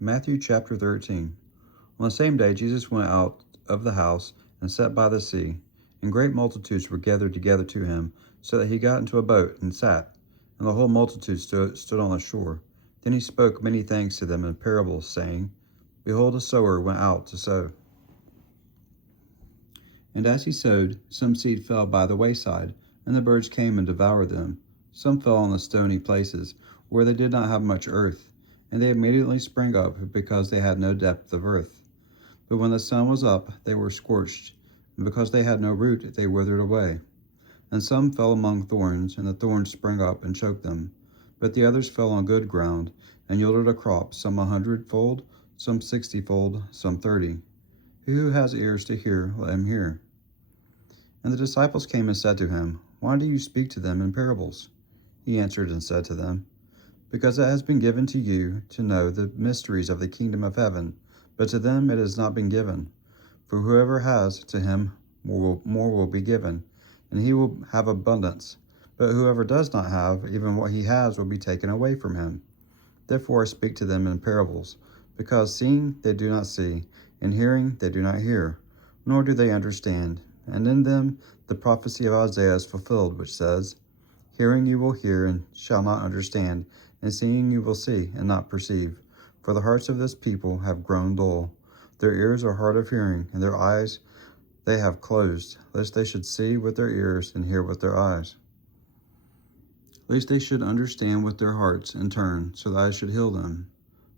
Matthew chapter 13. On the same day, Jesus went out of the house and sat by the sea, and great multitudes were gathered together to him, so that he got into a boat and sat, and the whole multitude stood on the shore. Then he spoke many things to them in parables, saying, Behold, a sower went out to sow. And as he sowed, some seed fell by the wayside, and the birds came and devoured them. Some fell on the stony places, where they did not have much earth, and they immediately sprang up, because they had no depth of earth. But when the sun was up, they were scorched, and because they had no root, they withered away. And some fell among thorns, and the thorns sprang up and choked them. But the others fell on good ground, and yielded a crop, some 100-fold, some 60-fold, some 30. He who has ears to hear, let him hear. And the disciples came and said to him, Why do you speak to them in parables? He answered and said to them, Because it has been given to you to know the mysteries of the kingdom of heaven, but to them it has not been given. For whoever has, to him more will be given, and he will have abundance. But whoever does not have, even what he has will be taken away from him. Therefore I speak to them in parables, because seeing they do not see, and hearing they do not hear, nor do they understand. And in them the prophecy of Isaiah is fulfilled, which says, Hearing you will hear and shall not understand, and seeing you will see and not perceive. For the hearts of this people have grown dull. Their ears are hard of hearing, and their eyes they have closed, lest they should see with their ears and hear with their eyes, lest they should understand with their hearts and turn, so that I should heal them.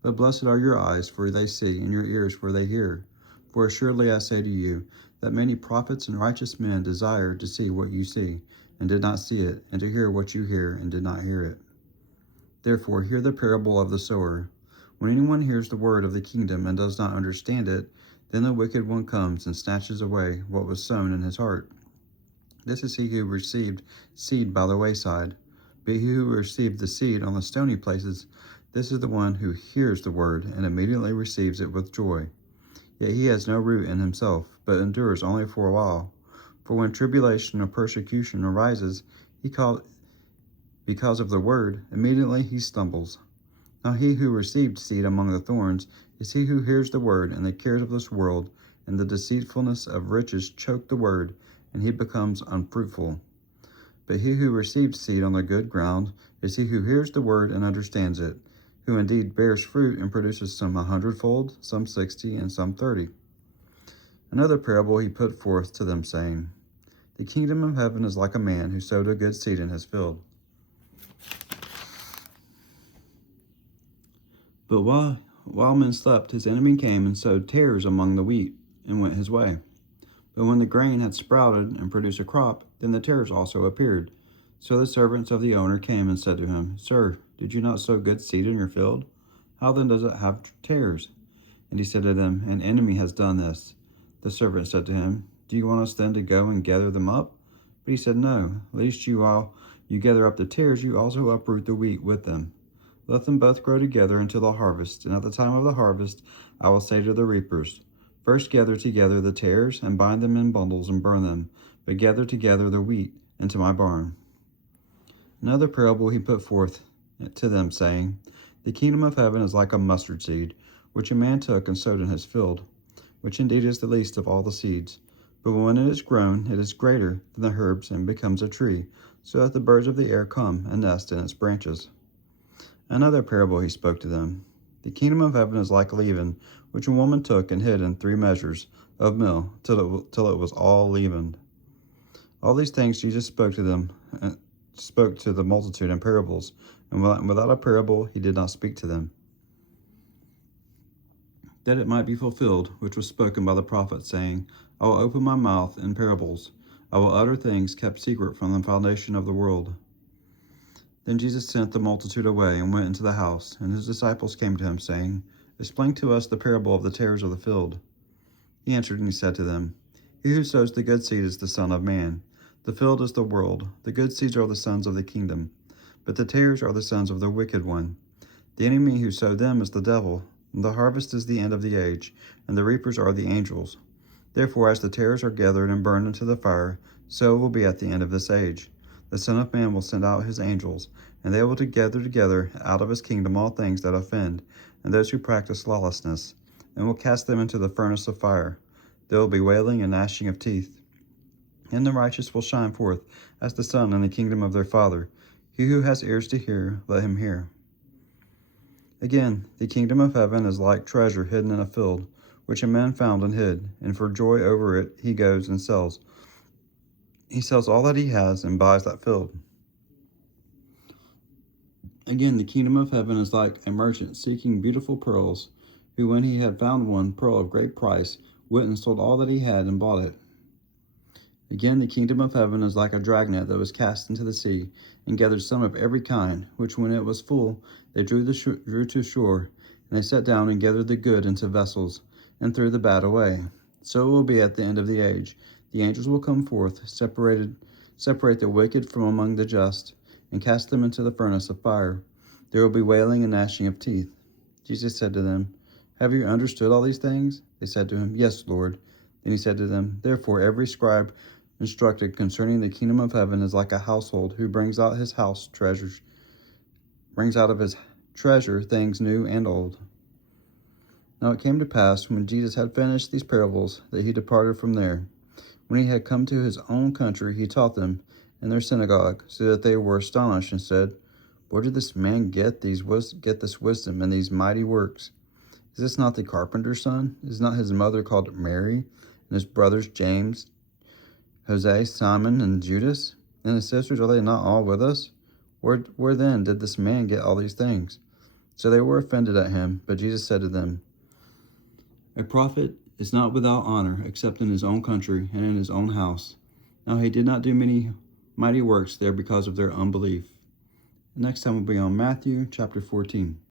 But blessed are your eyes, for they see, and your ears, for they hear. For assuredly I say to you, that many prophets and righteous men desired to see what you see, and did not see it, and to hear what you hear, and did not hear it. Therefore hear the parable of the sower. When anyone hears the word of the kingdom and does not understand it, then the wicked one comes and snatches away what was sown in his heart. This is he who received seed by the wayside. But he who received the seed on the stony places, this is the one who hears the word and immediately receives it with joy. Yet he has no root in himself, but endures only for a while. For when tribulation or persecution arises, because of the word, immediately he stumbles. Now he who received seed among the thorns is he who hears the word, and the cares of this world and the deceitfulness of riches choke the word, and he becomes unfruitful. But he who received seed on the good ground is he who hears the word and understands it, who indeed bears fruit and produces some 100-fold, some 60, and some 30. Another parable he put forth to them, saying, The kingdom of heaven is like a man who sowed a good seed in his field. But while men slept, his enemy came and sowed tares among the wheat, and went his way. But when the grain had sprouted and produced a crop, then the tares also appeared. So the servants of the owner came and said to him, Sir, did you not sow good seed in your field? How then does it have tares? And he said to them, An enemy has done this. The servant said to him, Do you want us then to go and gather them up? But he said, No, lest while you gather up the tares, you also uproot the wheat with them. Let them both grow together until the harvest, and at the time of the harvest I will say to the reapers, First gather together the tares, and bind them in bundles and burn them, but gather together the wheat into my barn. Another parable he put forth to them, saying, The kingdom of heaven is like a mustard seed, which a man took and sowed in his field, which indeed is the least of all the seeds. But when it is grown, it is greater than the herbs, and becomes a tree, so that the birds of the air come and nest in its branches. Another parable he spoke to them. The kingdom of heaven is like leaven, which a woman took and hid in 3 measures of meal, till it was all leavened. All these things Jesus spoke to the multitude in parables, and without a parable he did not speak to them, that it might be fulfilled which was spoken by the prophet, saying, I will open my mouth in parables, I will utter things kept secret from the foundation of the world. Then Jesus sent the multitude away and went into the house, and his disciples came to him, saying, Explain to us the parable of the tares of the field. He answered and he said to them, He who sows the good seed is the Son of Man. The field is the world. The good seeds are the sons of the kingdom, but the tares are the sons of the wicked one. The enemy who sowed them is the devil. The harvest is the end of the age, and the reapers are the angels. Therefore, as the tares are gathered and burned into the fire, so it will be at the end of this age. The Son of Man will send out his angels, and they will gather together out of his kingdom all things that offend, and those who practice lawlessness, and will cast them into the furnace of fire. There will be wailing and gnashing of teeth. And the righteous will shine forth as the sun in the kingdom of their Father. He who has ears to hear, let him hear. Again, the kingdom of heaven is like treasure hidden in a field, which a man found and hid, and for joy over it he goes and sells. He sells all that he has and buys that field. Again, the kingdom of heaven is like a merchant seeking beautiful pearls, who, when he had found one pearl of great price, went and sold all that he had and bought it. Again, the kingdom of heaven is like a dragnet that was cast into the sea, and gathered some of every kind, which when it was full, they drew to shore, and they sat down and gathered the good into vessels, and threw the bad away. So it will be at the end of the age. The angels will come forth, separate the wicked from among the just, and cast them into the furnace of fire. There will be wailing and gnashing of teeth. Jesus said to them, "Have you understood all these things?" They said to him, "Yes, Lord." Then he said to them, "Therefore every scribe instructed concerning the kingdom of heaven is like a household who brings out of his treasure things new and old." Now it came to pass, when Jesus had finished these parables, that he departed from there. When he had come to his own country, he taught them in their synagogue, so that they were astonished and said, "Where did this man get this wisdom and these mighty works? Is this not the carpenter's son? Is not his mother called Mary, and his brothers James, Jose, Simon, and Judas? And his sisters, are they not all with us? Where then did this man get all these things?" So they were offended at him. But Jesus said to them, "A prophet is not without honor, except in his own country and in his own house." Now he did not do many mighty works there because of their unbelief. Next time we'll be on Matthew chapter 14.